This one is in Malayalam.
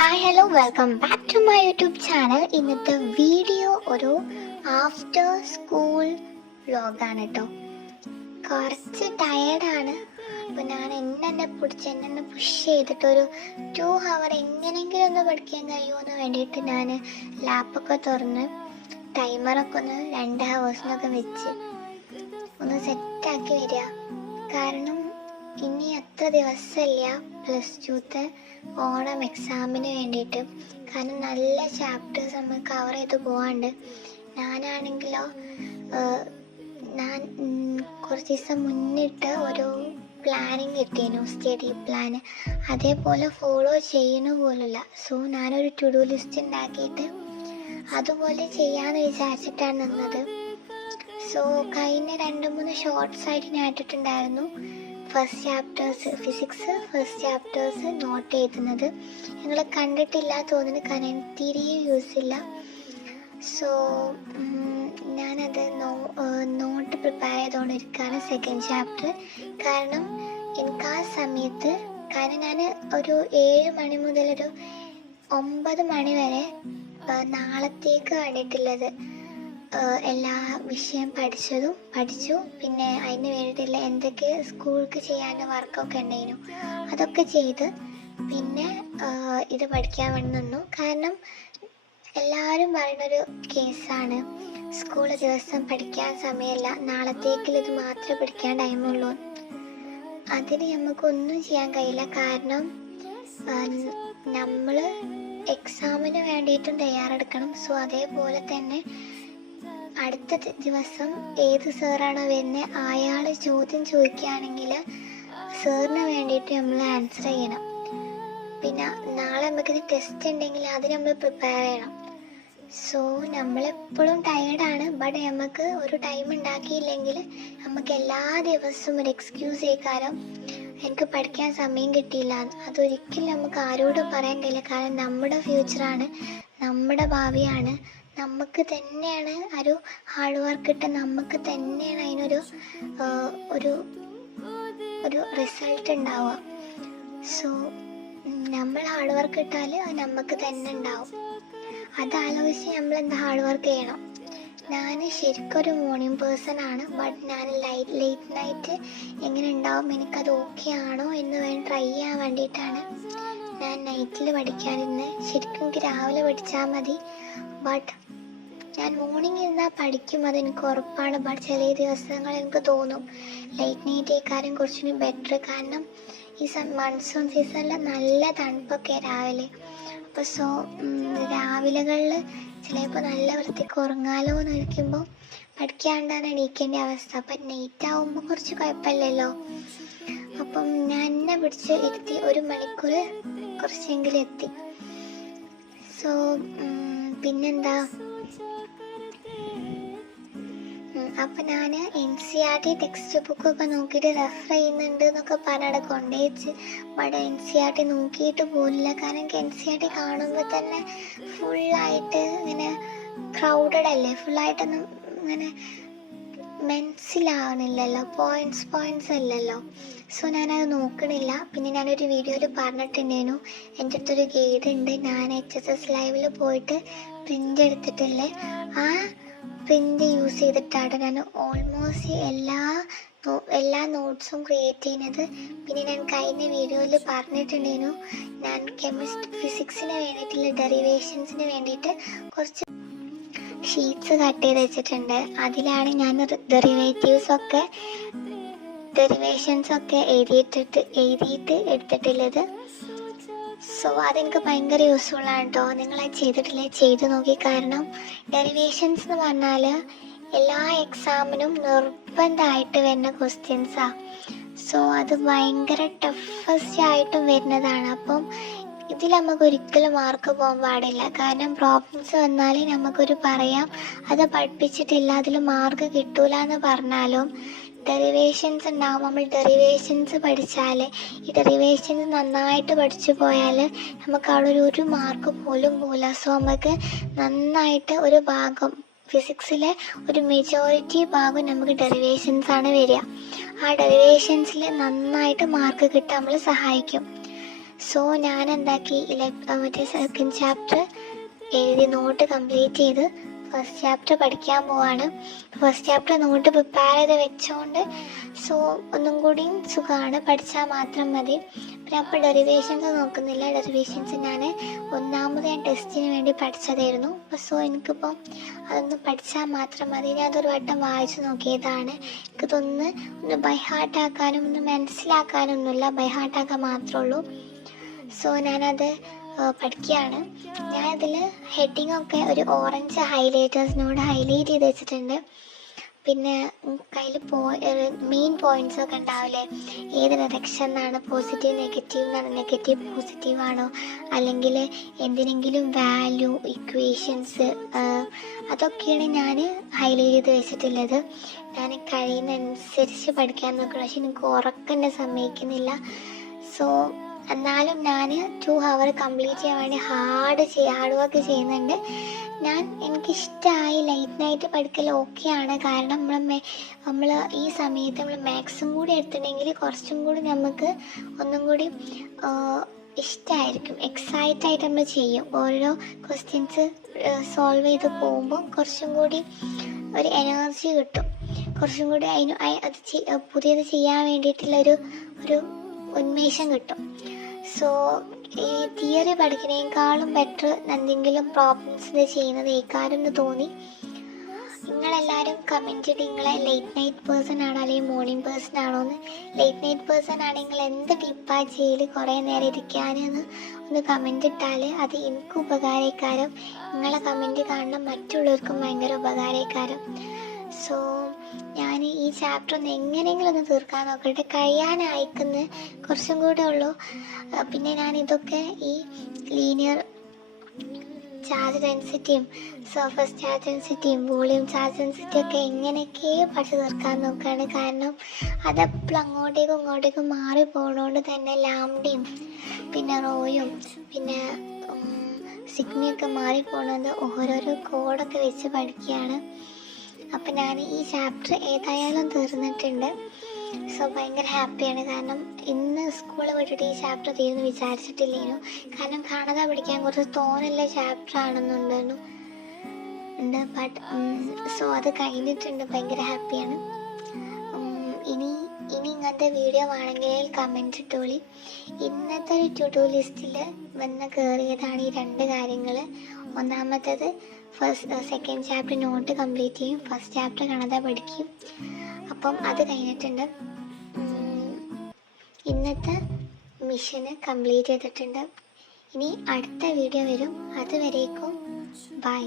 Hi hello welcome back to my YouTube channel. ഇന്നത്തെ വീഡിയോ ഒരു ആഫ്റ്റർ സ്കൂൾ വ്ലോഗാണ് കേട്ടോ. കുറച്ച് ടയേർഡാണ്. അപ്പോൾ ഞാൻ എന്നെ പുഷ് ചെയ്തിട്ടൊരു 2 hour എങ്ങനെയെങ്കിലും ഒന്ന് പഠിക്കാൻ കഴിയുമെന്ന് വേണ്ടിയിട്ട് ഞാൻ ലാപ്പൊക്കെ തുറന്ന് ടൈമറൊക്കെ ഒന്ന് 2 hours വെച്ച് ഒന്ന് സെറ്റാക്കി വരിക. കാരണം ഇനി അത്ര ദിവസമില്ല +2 ഓണം എക്സാമിന് വേണ്ടിയിട്ട്. കാരണം നല്ല ചാപ്റ്റേഴ്സ് നമ്മൾ കവർ ചെയ്ത് പോകാണ്ട്. ഞാനാണെങ്കിലോ ഞാൻ കുറച്ച് ദിവസം മുന്നിട്ട് ഒരു പ്ലാനിങ് കിട്ടിയിരുന്നു, സ്റ്റഡി പ്ലാൻ. അതേപോലെ ഫോളോ ചെയ്യുന്ന പോലുള്ള. സോ ഞാനൊരു ടു ഡു ലിസ്റ്റ് ഉണ്ടാക്കിയിട്ട് അതുപോലെ ചെയ്യാമെന്ന് വിചാരിച്ചിട്ടാണ് നിന്നത്. സോ കഴിഞ്ഞ 2-3 ഷോർട്സ് ആയിട്ട് ഞാൻ ഇട്ടിട്ടുണ്ടായിരുന്നു. First chapters physics first chapters note എഴുതുന്നത് നിങ്ങൾ കണ്ടിട്ടില്ല തോന്നുന്നു, കാരണം തീരെ യൂസ് ഇല്ല. സോ ഞാനത് നോട്ട് പ്രിപ്പയർ ചെയ്തുകൊണ്ടിരിക്കുകയാണ് സെക്കൻഡ് ചാപ്റ്റർ. കാരണം എനിക്ക് ആ സമയത്ത് ഞാൻ ഒരു 7 മണി മുതൽ ഒരു 9 മണി വരെ നാളത്തേക്ക് വേണ്ടിയിട്ടുള്ളത് എല്ലാ വിഷയം പഠിച്ചു. പിന്നെ അതിന് വേണ്ടിയിട്ടുള്ള എന്തൊക്കെ സ്കൂൾക്ക് ചെയ്യാനുള്ള വർക്കൊക്കെ ഉണ്ടായിരുന്നു അതൊക്കെ ചെയ്ത് പിന്നെ ഇത് പഠിക്കാൻ വേണ്ടി നിന്നു. കാരണം എല്ലാവരും പറയുന്നൊരു കേസാണ്, സ്കൂൾ ദിവസം പഠിക്കാൻ സമയമല്ല, നാളത്തേക്കിൽ ഇത് മാത്രമേ പഠിക്കാൻ ടൈമുള്ളൂ. അതിന് നമുക്കൊന്നും ചെയ്യാൻ കഴിയില്ല. കാരണം നമ്മൾ എക്സാമിന് വേണ്ടിയിട്ടും തയ്യാറെടുക്കണം. സോ അതേപോലെ തന്നെ അടുത്ത ദിവസം ഏത് സാറാണോ വരുന്നത് അയാൾ ചോദ്യം ചോദിക്കുകയാണെങ്കിൽ സാറിന് വേണ്ടിയിട്ട് നമ്മൾ ആൻസർ ചെയ്യണം. പിന്നെ നാളെ നമുക്കിത് ടെസ്റ്റ് ഉണ്ടെങ്കിൽ അതിന് നമ്മൾ പ്രിപ്പയർ ചെയ്യണം. സോ നമ്മളെപ്പോഴും ടയേർഡാണ്. ബട്ട് നമുക്ക് ഒരു ടൈം ഉണ്ടാക്കിയില്ലെങ്കിൽ നമുക്ക് എല്ലാ ദിവസവും ഒരു എക്സ്ക്യൂസ് ചെയ്യിക്കാരം എനിക്ക് പഠിക്കാൻ സമയം കിട്ടിയില്ല. അതൊരിക്കലും നമുക്ക് ആരോടും പറയാൻ കഴിയില്ല. കാരണം നമ്മുടെ ഫ്യൂച്ചറാണ്, നമ്മുടെ ഭാവിയാണ്. നമുക്ക് തന്നെയാണ് ഒരു ഹാർഡ് വർക്ക് ഇട്ട് നമുക്ക് തന്നെയാണ് അതിനൊരു ഒരു റിസൾട്ട് ഉണ്ടാവുക. സോ നമ്മൾ ഹാർഡ് വർക്ക് ഇട്ടാൽ അത് നമുക്ക് തന്നെ ഉണ്ടാവും. അതാലോചിച്ച് നമ്മൾ ഹാർഡ് വർക്ക് ചെയ്യണം. ഞാൻ ശരിക്കൊരു മോർണിംഗ് പേഴ്സൺ ആണ്. ബട്ട് ഞാൻ ലേറ്റ് നൈറ്റ് എങ്ങനെ ഉണ്ടാവും, എനിക്കത് ഓക്കെ ആണോ എന്ന് ട്രൈ ചെയ്യാൻ വേണ്ടിയിട്ടാണ് ഞാൻ നൈറ്റിൽ പഠിക്കാനിരുന്ന്. ശരിക്കും എനിക്ക് രാവിലെ പഠിച്ചാൽ മതി. ബട്ട് ഞാൻ മോർണിംഗ് ഇരുന്നാൽ പഠിക്കും, അതെനിക്ക് ഉറപ്പാണ്. ബട്ട് ചില ദിവസങ്ങൾ എനിക്ക് തോന്നും ലേറ്റ് നൈറ്റ് ആയിക്കാരും കുറച്ചുകൂടി ബെറ്റർ. കാരണം ഈ മൺസൂൺ സീസണിൽ നല്ല തണുപ്പൊക്കെ രാവിലെ. അപ്പോൾ സോ രാവിലെകളിൽ ചിലപ്പോൾ നല്ല വൃത്തിക്ക് ഉറങ്ങാലോ എന്ന് ഇരിക്കുമ്പോൾ പഠിക്കാണ്ടാണ് എണീക്കേണ്ട അവസ്ഥ. അപ്പം നൈറ്റ് ആകുമ്പോൾ കുറച്ച് കുഴപ്പമില്ലല്ലോ. അപ്പം ഞാൻ എന്നെ പിടിച്ച് ഇരുത്തി 1 മണിക്കൂർ കുറച്ചെങ്കിലും എത്തി. സോ പിന്നെന്താ, അപ്പം ഞാൻ NCERT ടെക്സ്റ്റ് ബുക്കൊക്കെ നോക്കിയിട്ട് റെഫർ ചെയ്യുന്നുണ്ട് എന്നൊക്കെ പറഞ്ഞവിടെ കൊണ്ടുവച്ച്. ബട്ട് NCERT നോക്കിയിട്ട് പോലില്ല. കാരണം NCERT കാണുമ്പോൾ തന്നെ ഫുള്ളായിട്ട് ഇങ്ങനെ ക്രൗഡഡ് അല്ലേ, ഫുള്ളായിട്ടൊന്നും ഇങ്ങനെ മനസ്സിലാവണില്ലല്ലോ, പോയിൻറ്റ്സ് അല്ലല്ലോ. സോ ഞാനത് നോക്കണില്ല. പിന്നെ ഞാനൊരു വീഡിയോയിൽ പറഞ്ഞിട്ടുണ്ടായിരുന്നു എൻ്റെ അടുത്തൊരു ഗൈഡ് ഉണ്ട്, ഞാൻ HSS ലൈവിൽ പോയിട്ട് പ്രിൻ്റ് എടുത്തിട്ടില്ലേ, ആ പ്രിൻ്റ് യൂസ് ചെയ്തിട്ടാണ് ഞാൻ ഓൾമോസ്റ്റ് എല്ലാ നോട്ട്സും ക്രിയേറ്റ് ചെയ്യുന്നത്. പിന്നെ ഞാൻ കഴിഞ്ഞ വീഡിയോയിൽ പറഞ്ഞിട്ടുണ്ടായിരുന്നു ഞാൻ ഫിസിക്സിന് വേണ്ടിയിട്ടുള്ള ഡെറിവേഷൻസിന് വേണ്ടിയിട്ട് കുറച്ച് ഷീറ്റ്സ് കട്ട് ചെയ്ത് വെച്ചിട്ടുണ്ട്. അതിലാണ് ഞാൻ ഡെറിവേഷൻസ് ഒക്കെ എഴുതിയിട്ട് എടുത്തിട്ടുള്ളത്. സോ അതെനിക്ക് ഭയങ്കര യൂസ്ഫുള്ളാണ് കേട്ടോ. നിങ്ങളത് ചെയ്തിട്ടില്ലേ ചെയ്ത് നോക്കി. കാരണം ഡെറിവേഷൻസ് എന്ന് പറഞ്ഞാൽ എല്ലാ എക്സാമിനും നിർബന്ധമായിട്ട് വരുന്ന ക്വസ്റ്റ്യൻസാണ്. സോ അത് ഭയങ്കര ടഫസ്റ്റ് ആയിട്ടും വരുന്നതാണ്. അപ്പം ഇതിൽ നമുക്ക് ഒരിക്കലും മാർക്ക് പോകാൻ പാടില്ല. കാരണം പ്രോബ്ലംസ് വന്നാൽ നമുക്കൊരു പറയാം അത് പഠിപ്പിച്ചിട്ടില്ല, അതിൽ മാർക്ക് കിട്ടൂല എന്ന് പറഞ്ഞാലും ഡെറിവേഷൻസ് ഉണ്ടാകും. നമ്മൾ ഡെറിവേഷൻസ് പഠിച്ചാൽ, ഈ ഡെറിവേഷൻസ് നന്നായിട്ട് പഠിച്ചു പോയാൽ നമുക്ക് അവിടെ ഒരു മാർക്ക് പോലും പോകില്ല. സോ നമുക്ക് നന്നായിട്ട് ഒരു ഭാഗം ഫിസിക്സിലെ ഒരു മെജോറിറ്റി ഭാഗം നമുക്ക് ഡെറിവേഷൻസ് ആണ് വരിക. ആ ഡെറിവേഷൻസിൽ നന്നായിട്ട് മാർക്ക് കിട്ടാൻ നമ്മൾ സഹായിക്കും. സോ ഞാൻ എന്താക്കി മറ്റേ സെക്കൻഡ് ചാപ്റ്റർ എഴുതി നോട്ട് കംപ്ലീറ്റ് ചെയ്ത് ഫസ്റ്റ് ചാപ്റ്റർ പഠിക്കാൻ പോവാണ്. ഫസ്റ്റ് ചാപ്റ്റർ നോട്ട് പ്രിപ്പയർ ചെയ്ത് വെച്ചോണ്ട് സോ ഒന്നും കൂടിയും സുഖമാണ്, പഠിച്ചാൽ മാത്രം മതി. പിന്നെ അപ്പോൾ ഡെറിവേഷൻസ് നോക്കുന്നില്ല. ഡെറിവേഷൻസ് ഞാൻ ടെസ്റ്റിന് വേണ്ടി പഠിച്ചതായിരുന്നു. സോ എനിക്കിപ്പോൾ അതൊന്ന് പഠിച്ചാൽ മാത്രം മതി. ഞാൻ അതൊരു വട്ടം വായിച്ചു നോക്കിയതാണ്. എനിക്കിതൊന്ന് ബൈ ഹാർട്ടാക്കാനും ഒന്ന് മനസ്സിലാക്കാനൊന്നുമില്ല, ബൈ ഹാർട്ടാക്കാൻ മാത്രമേ ഉള്ളൂ. സോ ഞാനത് പഠിക്കുകയാണ്. ഞാനതിൽ ഹെഡിങ്ങൊക്കെ ഒരു ഓറഞ്ച് ഹൈലൈറ്റേഴ്സിനോട് ഹൈലൈറ്റ് ചെയ്ത് വെച്ചിട്ടുണ്ട്. പിന്നെ കയ്യിൽ മെയിൻ പോയിൻറ്റ്സ് ഒക്കെ ഉണ്ടാവില്ലേ, ഏത് ഡയറക്ഷൻ എന്നാണ് പോസിറ്റീവ് നെഗറ്റീവ് എന്നാണ്, നെഗറ്റീവ് പോസിറ്റീവ് ആണോ, അല്ലെങ്കിൽ എന്തിനെങ്കിലും വാല്യൂ ഇക്വേഷൻസ്, അതൊക്കെയാണ് ഞാൻ ഹൈലൈറ്റ് ചെയ്ത് വെച്ചിട്ടുള്ളത്. ഞാൻ കഴിയുന്നതനുസരിച്ച് പഠിക്കാൻ നോക്കണം. പക്ഷെ എനിക്ക് ഉറക്കം സമ്മതിക്കുന്നില്ല. സോ എന്നാലും ഞാൻ 2 hour കംപ്ലീറ്റ് ചെയ്യാൻ വേണ്ടി ഹാർഡ് വർക്ക് ചെയ്യുന്നുണ്ട്. എനിക്കിഷ്ടമായി ലൈറ്റ് നൈറ്റ് പഠിക്കൽ ഓക്കെയാണ്. കാരണം നമ്മൾ ഈ സമയത്ത് നമ്മൾ മാത്സും കൂടി എടുത്തിട്ടുണ്ടെങ്കിൽ കുറച്ചും കൂടി നമുക്ക് ഒന്നും കൂടി ഇഷ്ടമായിരിക്കും, എക്സൈറ്റായിട്ട് നമ്മൾ ചെയ്യും. ഓരോ ക്വസ്റ്റ്യൻസ് സോൾവ് ചെയ്ത് പോകുമ്പോൾ കുറച്ചും കൂടി ഒരു എനർജി കിട്ടും, കുറച്ചും കൂടി പുതിയത് ചെയ്യാൻ വേണ്ടിയിട്ടുള്ളൊരു ഉന്മേഷം കിട്ടും. സോ ഈ തിയറി പഠിക്കുന്നതിനേക്കാളും ബെറ്റർ എന്തെങ്കിലും പ്രോബ്ലംസ് ചെയ്യുന്നത് എന്ന് തോന്നി. നിങ്ങളെല്ലാവരും കമൻറ്റ് ചെയ്ത് നിങ്ങളെ ലേറ്റ് നൈറ്റ് പേഴ്സൺ ആണോ അല്ലെങ്കിൽ മോർണിംഗ് പേഴ്സൺ ആണോ എന്ന്. ലേറ്റ് നൈറ്റ് പേഴ്സൺ ആണെങ്കിൽ എന്ത് ടിപ്പാ ചെയ്യൽ കുറേ നേരം ഇരിക്കാനെന്ന് ഒന്ന് കമൻറ്റ് ഇട്ടാൽ അത് എനിക്ക് ഉപകാരക്കാരം. നിങ്ങളെ കമൻറ്റ് കാണണം മറ്റുള്ളവർക്കും ഭയങ്കര ഉപകാരക്കാരം. സോ ഞാൻ ഈ ചാപ്റ്റർ ഒന്ന് എങ്ങനെയെങ്കിലും ഒന്ന് തീർക്കാൻ നോക്കട്ടെ. കഴിയാനായിക്കുന്ന കുറച്ചും കൂടെ ഉള്ളൂ. പിന്നെ ഞാൻ ഇതൊക്കെ ഈ ലീനിയർ ചാർജ് ഡെൻസിറ്റിയും സർഫസ് ചാർജ് ഡെൻസിറ്റിയും വോളിയം ചാർജ് ഡെൻസിറ്റിയും ഒക്കെ എങ്ങനെയൊക്കെ പഠിച്ച് തീർക്കാൻ നോക്കുകയാണ്. കാരണം അതെപ്പോഴും അങ്ങോട്ടേക്കും ഇങ്ങോട്ടേക്കും മാറി പോകുന്നതുകൊണ്ട് തന്നെ ലാംഡയും പിന്നെ റോയും പിന്നെ സിഗ്മയൊക്കെ മാറിപ്പോകുന്നത് ഓരോരോ കോഡൊക്കെ വെച്ച് പഠിക്കുകയാണ്. അപ്പം ഞാൻ ഈ ചാപ്റ്റർ ഏതായാലും തീർന്നിട്ടുണ്ട്. സോ ഭയങ്കര ഹാപ്പിയാണ്. കാരണം ഇന്ന് സ്കൂളിൽ വിട്ടിട്ട് ഈ ചാപ്റ്റർ തീർന്ന് വിചാരിച്ചിട്ടില്ലേനു. കാരണം കാണാതെ പഠിക്കാൻ കുറച്ച് തോന്നല്ല ചാപ്റ്റർ ആണെന്നുണ്ടായിരുന്നു. ബട്ട് സോ അത് കഴിഞ്ഞിട്ടുണ്ട്. ഭയങ്കര ഹാപ്പിയാണ്. ഇനി ഇങ്ങനത്തെ വീഡിയോ ആണെങ്കിൽ കമൻറ്റ് ഇട്ടോളി. ഇന്നത്തെ ഒരു ടു ഡു ലിസ്റ്റിൽ വന്ന് കയറിയതാണ് ഈ 2 കാര്യങ്ങൾ. ഒന്നാമത്തേത് സെക്കൻഡ് ചാപ്റ്റർ നോട്ട് കംപ്ലീറ്റ് ചെയ്യും, ഫസ്റ്റ് ചാപ്റ്റർ കാണാതെ പഠിക്കും. അപ്പം അത് കഴിഞ്ഞിട്ടുണ്ട്. ഇന്നത്തെ മിഷന് കംപ്ലീറ്റ് ചെയ്തിട്ടുണ്ട്. ഇനി അടുത്ത വീഡിയോ വരും. അതുവരേക്കും ബൈ.